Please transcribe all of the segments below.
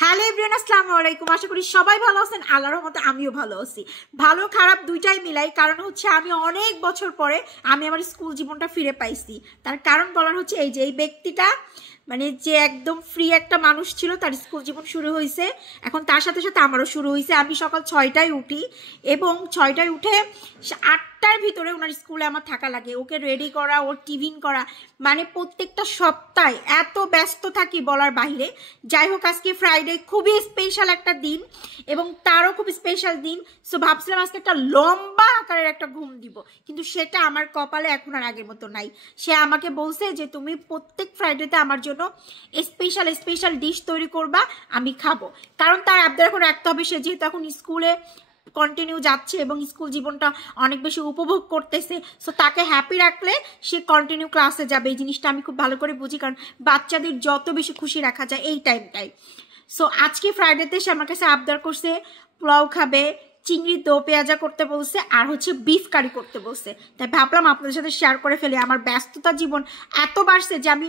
Hello everyone, আসসালামু আলাইকুম। আশা করি সবাই ভালো আছেন। আল্লাহর রহমতে আমিও ভালো আছি। ভালো খারাপ দুইটাই মিলাই। কারণ হচ্ছে আমি অনেক বছর পরে আমি আমার স্কুল জীবনটা ফিরে পাইছি। তার কারণ বলার হচ্ছে এই যে এই ব্যক্তিটা, মানে যে একদম ফ্রি একটা মানুষ ছিল, তার স্কুল জীবন শুরু হয়েছে। এখন তার সাথে সাথে আমারও শুরু হয়েছে। আমি সকাল 6টায় উঠি এবং 6টায় উঠে 8টার ভিতরে ওনার স্কুলে আমার থাকা লাগে। ওকে রেডি করা, ওর টিফিন করা, মানে প্রত্যেকটা সপ্তাহে এত ব্যস্ত থাকি বলার বাইরে। যাই হোক, আজকে ফ্রাইডে খুবই স্পেশাল একটা দিন এবং তারও খুব স্পেশাল দিন। সো ভাবছিলাম আজকে একটা লম্বা আকারের একটা ঘুম দিব, কিন্তু সেটা আমার কপালে এখন আর আগের মতো নাই। সে আমাকে বলছে যে তুমি প্রত্যেক ফ্রাইডেতে আমার জন্য স্পেশাল স্পেশাল ডিশ তৈরি করবা, আমি খাবো। কারণ তার আবদার এখন রাখতে হবে। সে যেহেতু এখন স্কুলে কন্টিনিউ যাচ্ছে এবং স্কুল জীবনটা অনেক বেশি উপভোগ করতেছে, সো তাকে হ্যাপি রাখলে সে কন্টিনিউ ক্লাসে যাবে। এই জিনিসটা আমি খুব ভালো করে বুঝি, কারণ বাচ্চাদের যত বেশি খুশি রাখা যায় এই টাইমটাই। সো আজকে ফ্রাইডেতে সে আমার কাছে আবদার করছে পোলাও খাবে, চিংড়ির দো পেঁয়াজা করতে বলছে, আর হচ্ছে বিফ কারি করতে বলছে। তাই ভাবলাম আপনাদের সাথে শেয়ার করে ফেলি। আমার ব্যস্ততা জীবন এত বাড়ছে যে আমি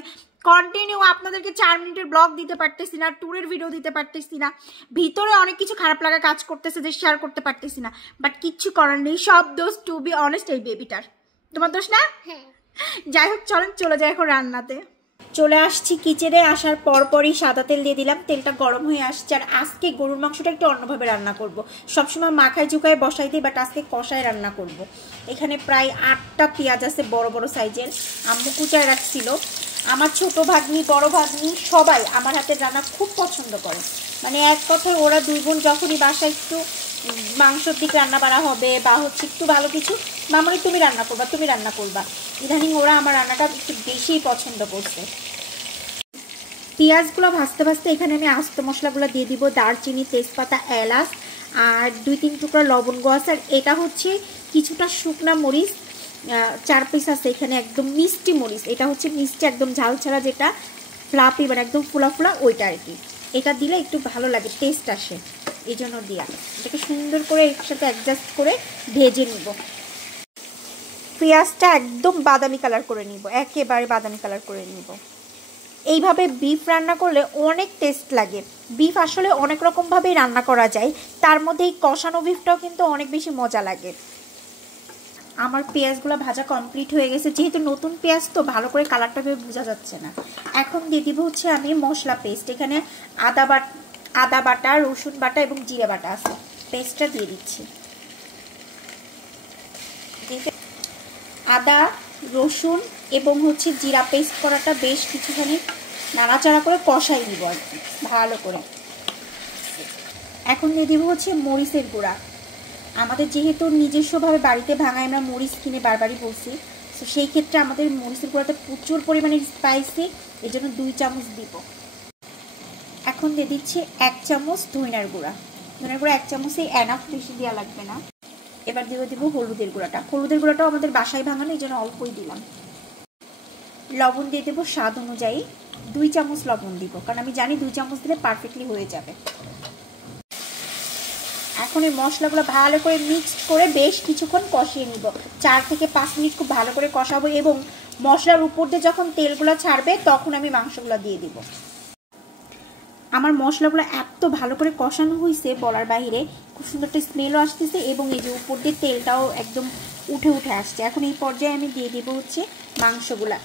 কন্টিনিউ আপনাদেরকে 4 মিনিটের ব্লগ দিতে পারতেছি না, ট্যুরের ভিডিও দিতে পারতেছি না। ভিতরে অনেক কিছু খারাপ লাগা কাজ করতেছে যে শেয়ার করতে পারতেছি না, বাট কিচ্ছু করার নেই। সব দোষ, টু বি অনেস্ট, এই বেবিটার। তোমার দোষ না? যাই হোক, চলেন চলে যাই এখন রান্নাতে। চলে আসছি কিচেনে। আসার পরপরই সাদা তেল দিয়ে দিলাম। তেলটা গরম হয়ে আসছে। আর আজকে গরুর মাংসটা একটু অন্যভাবে রান্না করব। সবসময় মাখায় চুকায় বসাই দিই, বাট আজকে কষায় রান্না করব। এখানে প্রায় 8টা পেঁয়াজ আছে, বড় বড় সাইজের। আম্মু কুচায় রাখছিল। আমার ছোট ভাগ্নি, বড় ভাগ্নি সবাই আমার হাতের রান্না খুব পছন্দ করে। মানে এক কথায় ওরা দুই বোন যখনই বাসায় একটু মাংসর দিক রান্না বাড়া হবে বা হচ্ছে একটু ভালো কিছু, মামনি তুমি রান্না করবা, তুমি রান্না করবা। ইদানিং ওরা আমার রান্নাটা একটু বেশিই পছন্দ করছে। পেঁয়াজগুলো ভাজতে ভাজতে এখানে আমি আস্ত মশলাগুলো দিয়ে দিব। দারচিনি, তেজপাতা, এলাচ আর 2-3 টুকরা লবঙ্গ আছে। আর এটা হচ্ছে কিছুটা শুকনা মরিচ, 4 পিস আছে এখানে। একদম মিষ্টি মরিচ, এটা হচ্ছে মিষ্টি একদম ঝাল ছাড়া, যেটা ফ্লাপি মানে একদম ফুলা ফুলা ওইটা আর কি। এটা দিলে একটু ভালো লাগে, টেস্ট আসে, এই জন্য দিয়া। এটাকে সুন্দর করে একসাথে অ্যাডজাস্ট করে ভেজে নিব। পেঁয়াজটা একদম বাদামি কালার করে নিব, একেবারে বাদামি কালার করে নিব। এইভাবে বিফ রান্না করলে অনেক টেস্ট লাগে। বিফ আসলে অনেক রকমভাবেই রান্না করা যায়, তার মধ্যে এই কষানো বিফটাও কিন্তু অনেক বেশি মজা লাগে। আমার পেঁয়াজগুলো ভাজা কমপ্লিট হয়ে গেছে। যেহেতু নতুন পেঁয়াজ তো ভালো করে কালারটা বোঝা যাচ্ছে না। এখন দিয়ে দিব হচ্ছে আমি মশলা পেস্ট। এখানে আদা বাটা, রসুন বাটা এবং জিরে বাটা আছে। পেস্টটা দিয়ে দিচ্ছি। আদা, রসুন এবং হচ্ছে জিরা পেস্ট করাটা বেশ কিছুখানি নাড়াচাড়া করে কষাই দিব আর কি ভালো করে। এখন দিয়ে দিব হচ্ছে মরিচের গুঁড়া। আমাদের যেহেতু নিজস্বভাবে বাড়িতে ভাঙায় আমরা মরিচ কিনে বারবারই বলছি, তো সেই ক্ষেত্রে আমাদের মরিচের গুঁড়াতে প্রচুর পরিমাণে স্পাইসি, এই জন্য 2 চামচ দিব। এখন দিয়ে দিচ্ছি 1 চামচ ধনিয়ার গুঁড়া। ধনিয়ার গুঁড়া 1 চামচই এনাফ, বেশি দেওয়া লাগবে না। এবার দিয়ে দিব হলুদের গুঁড়াটা। হলুদের গুঁড়াটাও আমাদের বাসায় ভাঙানো, এই জন্য অল্পই দিলাম। লবণ দিয়ে দেবো স্বাদ অনুযায়ী। 2 চামচ লবণ দিব, কারণ আমি জানি 2 চামচ দিলে পারফেক্টলি হয়ে যাবে। এখন এই মশলাগুলো ভালো করে মিক্সড করে বেশ কিছুক্ষণ কষিয়ে নিব। 4 থেকে 5 মিনিট খুব ভালো করে কষাবো এবং মশলার উপর দিয়ে যখন তেলগুলো ছাড়বে তখন আমি মাংসগুলো দিয়ে দিব। আমার মশলাগুলো এত ভালো করে কষানো হয়েছে বলার বাইরে, খুব সুন্দর একটা স্মেলও আসতেছে এবং এই যে উপর দিয়ে তেলটাও একদম উঠে উঠে আসছে। এখন এই পর্যায়ে আমি দিয়ে দিব হচ্ছে মাংসগুলা।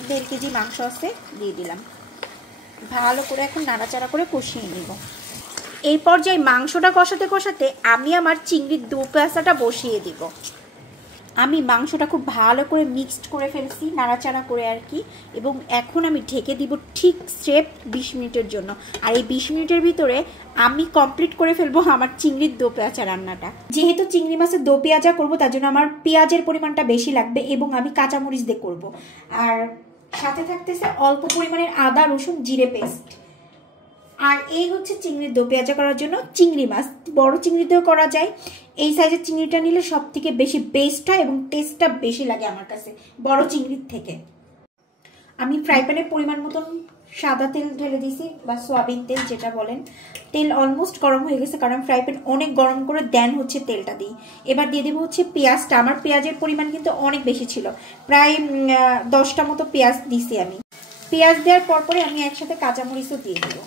1.5 কেজি মাংস আছে, দিয়ে দিলাম। ভালো করে এখন নাড়াচাড়া করে কষিয়ে নিব। এই পর্যায়ে মাংসটা কষাতে কষাতে আমি আমার চিংড়ির দো পেঁয়াজাটা বসিয়ে দিব। আমি মাংসটা খুব ভালো করে মিক্সড করে ফেলছি নাড়াচাড়া করে আর কি, এবং এখন আমি ঢেকে দিব ঠিক স্রেফ 20 মিনিটের জন্য। আর এই 20 মিনিটের ভিতরে আমি কমপ্লিট করে ফেলবো আমার চিংড়ির দো পেঁয়াজা রান্নাটা। যেহেতু চিংড়ি মাছের দো পেঁয়াজা করবো, তার জন্য আমার পেঁয়াজের পরিমাণটা বেশি লাগবে এবং আমি কাঁচামরিচ দিয়ে করবো। আর সাথে থাকতেছে অল্প পরিমাণের আদা, রসুন, জিরে পেস্ট। আর এই হচ্ছে চিংড়ির দো পেঁয়াজা করার জন্য চিংড়ি মাছ। বড় চিংড়িতেও করা যায়, এই সাইজের চিংড়িটা নিলে সব থেকে বেশি বেস্ট হয় এবং টেস্টটা বেশি লাগে আমার কাছে বড় চিংড়ির থেকে। আমি ফ্রাই প্যানের পরিমাণ মতন সাদা তেল ঢেলে দিয়েছি, বা সয়াবিন তেল যেটা বলেন। তেল অলমোস্ট গরম হয়ে গেছে, কারণ ফ্রাই প্যান অনেক গরম করে দেন হচ্ছে তেলটা দিই। এবার দিয়ে দেবো হচ্ছে পেঁয়াজটা। আমার পেঁয়াজের পরিমাণ কিন্তু অনেক বেশি ছিল, প্রায় 10টা মতো পেঁয়াজ দিছি আমি। পেঁয়াজ দেওয়ার পরপরে আমি একসাথে কাঁচামরিচও দিয়ে দেবো।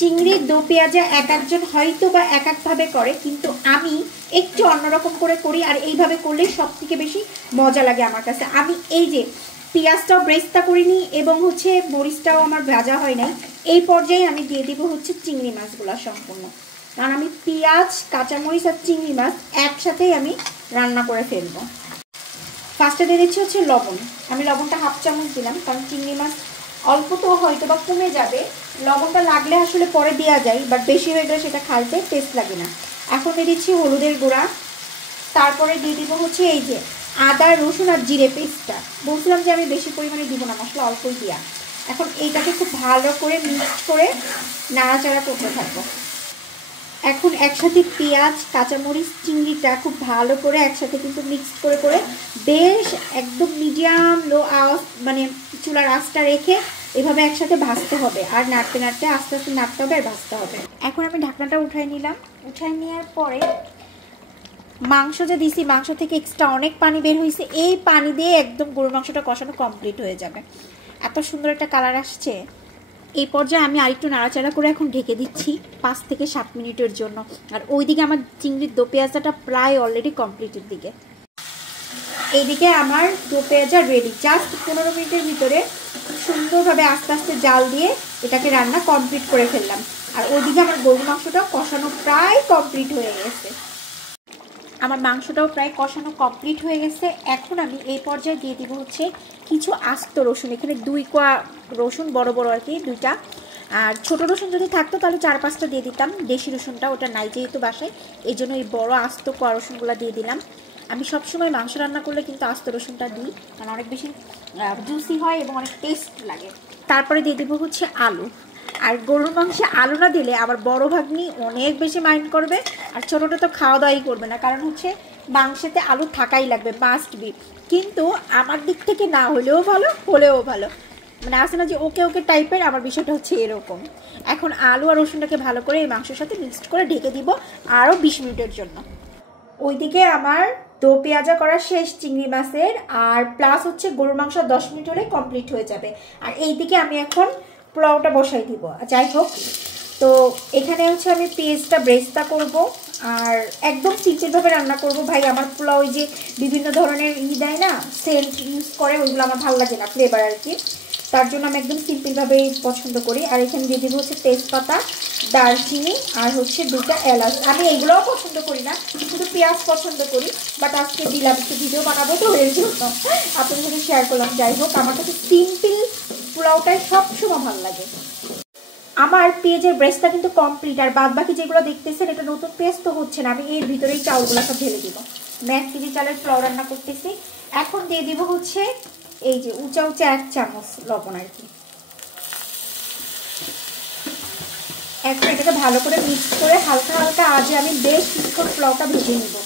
চিংড়ির দো পেঁয়াজা এক একজন হয়তো বা এক একভাবে করে, কিন্তু আমি একটু অন্যরকম করে করি, আর এইভাবে করলে সব থেকে বেশি মজা লাগে আমার কাছে। আমি এই যে পেঁয়াজটাও ব্রেস্তা করিনি এবং হচ্ছে মরিচটাও আমার ভাজা হয় নাই, এই পর্যায়ে আমি দিয়ে দিব হচ্ছে চিংড়ি মাছগুলো সম্পূর্ণ, কারণ আমি পেঁয়াজ, কাঁচামরিচ আর চিংড়ি মাছ একসাথেই আমি রান্না করে ফেলবো। ফার্স্টে দিয়ে দিচ্ছি হচ্ছে লবণ, আমি লবণটা হাফ চামচ দিলাম, কারণ চিংড়ি মাছ অল্প তো হয়তো বা কমে যাবে, লবণটা লাগলে আসলে পরে দেওয়া যায়, বাট বেশি হয়ে গেলে সেটা খাইতে টেস্ট লাগে না। এখন দিয়ে দিচ্ছি হলুদের গুঁড়া, তারপরে দিয়ে দিব হচ্ছে এই যে আদা রসুন আর জিরে পেস্টটা, বলছিলাম যে আমি বেশি পরিমাণে দিব না, মশলা অল্পই দিয়া। এখন এইটাকে খুব ভালো করে মিক্স করে নাড়াচাড়া করতে থাকবো। এখন একসাথে পেঁয়াজ, কাঁচামরিচ, চিংড়িটা খুব ভালো করে একসাথে কিন্তু মিক্সড করে করে বেশ একদম মিডিয়াম লো আওয়াজ মানে চুলার আঁচটা রেখে এভাবে একসাথে ভাজতে হবে, আর নাড়তে নাড়তে আস্তে আস্তে নাড়তে হবে আর ভাজতে হবে। এখন আমি ঢাকনাটা উঠাই নিলাম, উঠাই নেওয়ার পরে মাংস যে দিছি, মাংস থেকে এক্সট্রা অনেক পানি বের হয়েছে, এই পানি দিয়ে একদম গরুর মাংসটা কষানো কমপ্লিট হয়ে যাবে। এত সুন্দর একটা কালার আসছে। এই পর্যায়ে আমি আরেকটু নাড়াচাড়া করে এখন ঢেকে দিচ্ছি 5 থেকে 7 মিনিটের জন্য। আর ওইদিকে আমার চিংড়ির দো পেঁয়াজাটা প্রায় অলরেডি কমপ্লিটের দিকে। এইদিকে আমার দো পেঁয়াজা রেডি, জাস্ট 15 মিনিটের ভিতরে সুন্দরভাবে আস্তে আস্তে জাল দিয়ে এটাকে রান্না কমপ্লিট করে ফেললাম। আর ওইদিকে আমার গরুর মাংসটা কষানো প্রায় কমপ্লিট হয়ে গেছে। আমার মাংসটাও প্রায় কষানো কমপ্লিট হয়ে গেছে। এখন আমি এই পর্যায়ে দিয়ে দিব হচ্ছে কিছু আস্ত রসুন, এখানে 2 কোয়া রসুন, বড় বড় আর কি 2টা, আর ছোটো রসুন যদি থাকতো তাহলে 4-5টা দিয়ে দিতাম, দেশি রসুনটা ওটা নাই যেহেতু বাসায়, এই জন্য এই বড় আস্ত কোয়া রসুনগুলো দিয়ে দিলাম। আমি সবসময় মাংস রান্না করলে কিন্তু আস্ত রসুনটা দিই, কারণ অনেক বেশি জুসি হয় এবং অনেক টেস্ট লাগে। তারপরে দিয়ে দেবো হচ্ছে আলু, আর গরুর মাংসে আলু না দিলে আবার বড় ভাগ্নি অনেক বেশি মাইন্ড করবে, আর ছোটোটা তো খাওয়া দাওয়াই করবে না, কারণ হচ্ছে মাংসেতে আলু থাকাই লাগবে, মাস্ট বি। কিন্তু আমার দিক থেকে না হলেও ভালো, হলেও ভালো, মানে আসে না যে ওকে ওকে টাইপের, আমার বিষয়টা হচ্ছে এরকম। এখন আলু আর রসুনটাকে ভালো করে এই মাংসের সাথে মিক্সড করে ঢেকে দিব আরও 20 মিনিটের জন্য। ওইদিকে আমার দো পেঁয়াজা করা শেষ চিংড়ি মাছের, আর প্লাস হচ্ছে গরুর মাংস 10 মিনিট হলে কমপ্লিট হয়ে যাবে। আর এইদিকে আমি এখন পোলাওটা বসাই দিব। যাই হোক, তো এখানে হচ্ছে আমি পেঁয়াজটা ব্রেস্তা করব, আর একদম সিম্পলভাবে রান্না করব। ভাই আমার পোলাও ওই যে বিভিন্ন ধরনের দেয় না, সেন্ট ইউজ করে, ওইগুলো আমার ভালো লাগে না, ফ্লেভার আর কি, তার জন্য আমি একদম সিম্পলভাবেই পছন্দ করি। আর এখানে দিয়ে দেবো হচ্ছে তেজপাতা, দারচিনি আর হচ্ছে 2টা এলাচ। আমি এইগুলোও পছন্দ করি না, শুধু পেঁয়াজ পছন্দ করি, বাট আজকে দিলাম, একটু ভিডিও বানাবো তো এর জন্য আপনাদের সাথে শেয়ার করলাম। যাই হোক, আমার কাছে সিম্পল পোলাওটাই সবসময় ভালো লাগে। আমার পেঁয়াজের ব্রেস্টটা কিন্তু কমপ্লিট, আর বাদ বাকি যেগুলো দেখতেছেন এটা নতুন পেঁয়াজ তো হচ্ছে না, আমি এর ভিতরেই চাউলগুলো সব ঢেলে দিব। আমি 1 কেজি চালের পোলাও রান্না করতেছি। এখন দিয়ে দিব হচ্ছে এই যে উঁচা উঁচা 1 চামচ লবণ আর কি। এখন এটাকে ভালো করে মিক্স করে হালকা হালকা আজে আমি বেশ কিছুক্ষণ পোলাওটা ভেজে নিব।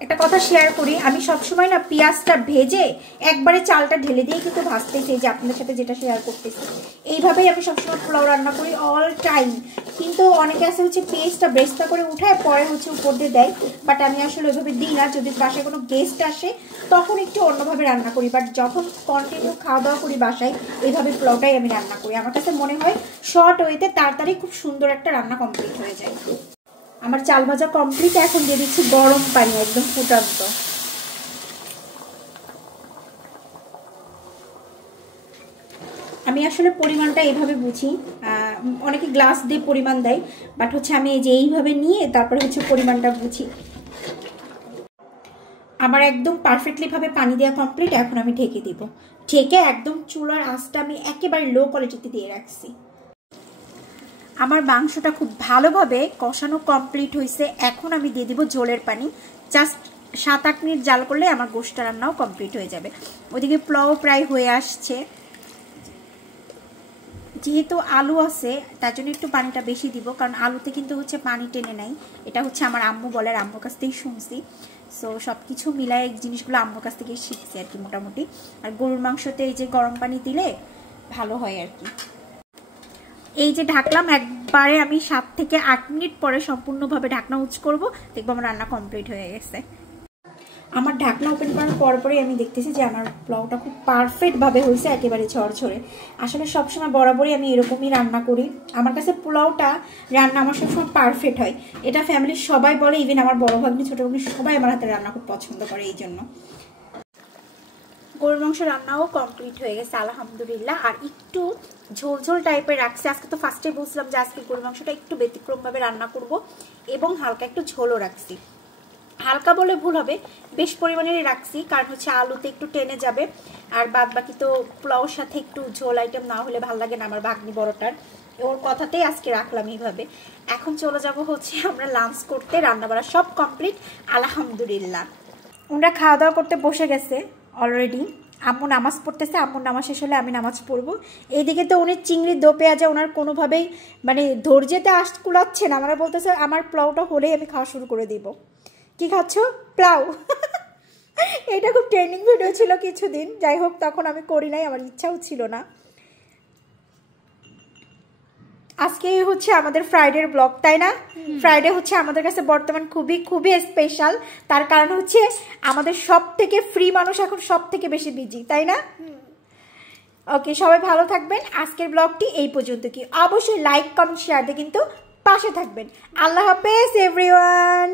একটা কথা শেয়ার করি, আমি সবসময় না পেঁয়াজটা ভেজে একবারে চালটা ঢেলে দিয়ে কিন্তু ভাজতেছি, যে আপনাদের সাথে যেটা শেয়ার করতেছি, এইভাবেই আমি সবসময় পোলাও রান্না করি অল টাইম। কিন্তু অনেকে আছে হচ্ছে পেঁয়াজটা ব্রেস্তা করে উঠায় পরে হচ্ছে উপর দিয়ে দেয়, বাট আমি আসলে ওইভাবে দিই না। যদি বাসায় কোনো গেস্ট আসে তখন একটু অন্যভাবে রান্না করি, বাট যখন কন্টিনিউ খাওয়া দাওয়া করি বাসায় এইভাবে পোলাওটাই আমি রান্না করি। আমার কাছে মনে হয় শর্ট ওয়েতে তাড়াতাড়ি খুব সুন্দর একটা রান্না কমপ্লিট হয়ে যায়। আমার চাল ভাজা কমপ্লিট। এখন দিয়ে দিচ্ছি গরম পানি, একদম ফুটান্ত। আমি আসলে পরিমাণটা এইভাবে বুঝি, অনেকে গ্লাস দিয়ে পরিমাণ দেয়, বাট হচ্ছে আমি এই যে এইভাবে নিয়ে তারপরে হচ্ছে পরিমাণটা বুঝি। আমার একদম পারফেক্টলি ভাবে পানি দেওয়া কমপ্লিট। এখন আমি ঢেকে দিব, ঢেকে একদম চুলার আঁচটা আমি একেবারে লো কোয়ালিটিতে দিয়ে রাখছি। আমার মাংসটা খুব ভালোভাবে কষানো কমপ্লিট হয়েছে। এখন আমি দিয়ে দিব ঝোলের পানি, জাস্ট 7-8 মিনিট জাল করলে আমার গোশত রান্নাও কমপ্লিট হয়ে যাবে। ওইদিকে পোলাও প্রায় হয়ে আসছে, যেহেতু আলু আছে তার জন্য একটু পানিটা বেশি দিব, কারণ আলুতে কিন্তু হচ্ছে পানি টেনে নাই। এটা হচ্ছে আমার আম্মু বলে, আম্মুর কাছ থেকেই শুনছি। সো সব কিছু মিলায় জিনিসগুলো আম্মুর কাছ থেকে শিখছি আর কি মোটামুটি। আর গরুর মাংসতে এই যে গরম পানি দিলে ভালো হয় আর কি। এই যে ঢাকলাম, একবারে আমি 7 থেকে 8 মিনিট পরে সম্পূর্ণভাবে ঢাকনা উঁচ করব, দেখবো আমার রান্না কমপ্লিট হয়ে গেছে। আমার ঢাকনা ওপেন করার পরপরই আমি দেখতেছি যে আমার পোলাওটা খুব পারফেক্টভাবে হয়েছে, একেবারে ঝরঝরে। আসলে সবসময় বরাবরই আমি এরকমই রান্না করি, আমার কাছে পোলাওটা রান্না আমার সবসময় পারফেক্ট হয়। এটা ফ্যামিলির সবাই বলে, ইভেন আমার বড় ভাগ্নি ছোটো ভাগ্নি সবাই আমার হাতে রান্না খুব পছন্দ করে। এই জন্য গরুর মাংস রান্নাও কমপ্লিট হয়ে গেছে আলহামদুলিল্লাহ। আর একটু ঝোল ঝোল টাইপের রাখছি আজকে। তো ফার্স্টে বলছিলাম যে আজকে গরুর মাংসটা একটু ব্যতিক্রমভাবে রান্না করব, এবং হালকা একটু ঝোলও রাখছি। হালকা বলে ভুল হবে, বেশ পরিমাণেরই রাখছি, কারণ হচ্ছে আলুতে একটু টেনে যাবে। আর বাদ বাকি তো পোলাওর সাথে একটু ঝোল আইটেম না হলে ভালো লাগে না আমার ভাগ্নি বড়টার, ওর কথাতেই আজকে রাখলাম এইভাবে। এখন চলে যাব হচ্ছে আমরা লাঞ্চ করতে, রান্নাবাড়া সব কমপ্লিট আলহামদুলিল্লাহ। ওরা খাওয়া দাওয়া করতে বসে গেছে অলরেডি। আম্মু নামাজ পড়তেছে, আম্মুর নামাজ শেষ হলে আমি নামাজ পড়বো। এইদিকে তো উনি চিংড়ি দো পেঁয়াজা ওনার কোনোভাবেই মানে ধৈর্যতে কুলাচ্ছে না, আমরা বলতেছে আমার পোলাওটা হলেই আমি খাওয়া শুরু করে দিব। কি খাচ্ছ? পোলাও। এটা খুব ট্রেন্ডিং ভিডিও ছিল কিছুদিন, যাই হোক তখন আমি করি নাই, আমার ইচ্ছাও ছিল না। আজকে হচ্ছে আমাদের ফ্রাইডের ব্লগ, তাই না? ফ্রাইডে হচ্ছে আমাদের কাছে বর্তমান খুবই খুবই স্পেশাল, তার কারণ হচ্ছে আমাদের সব থেকে ফ্রি মানুষ এখন সব থেকে বেশি বিজি, তাই না? ওকে, সবাই ভালো থাকবেন। আজকের ব্লগটি এই পর্যন্ত, কি অবশ্যই লাইক কমেন্ট শেয়ার দিয়ে কিন্তু পাশে থাকবেন। আল্লাহ হাফেজ এভরিওয়ান।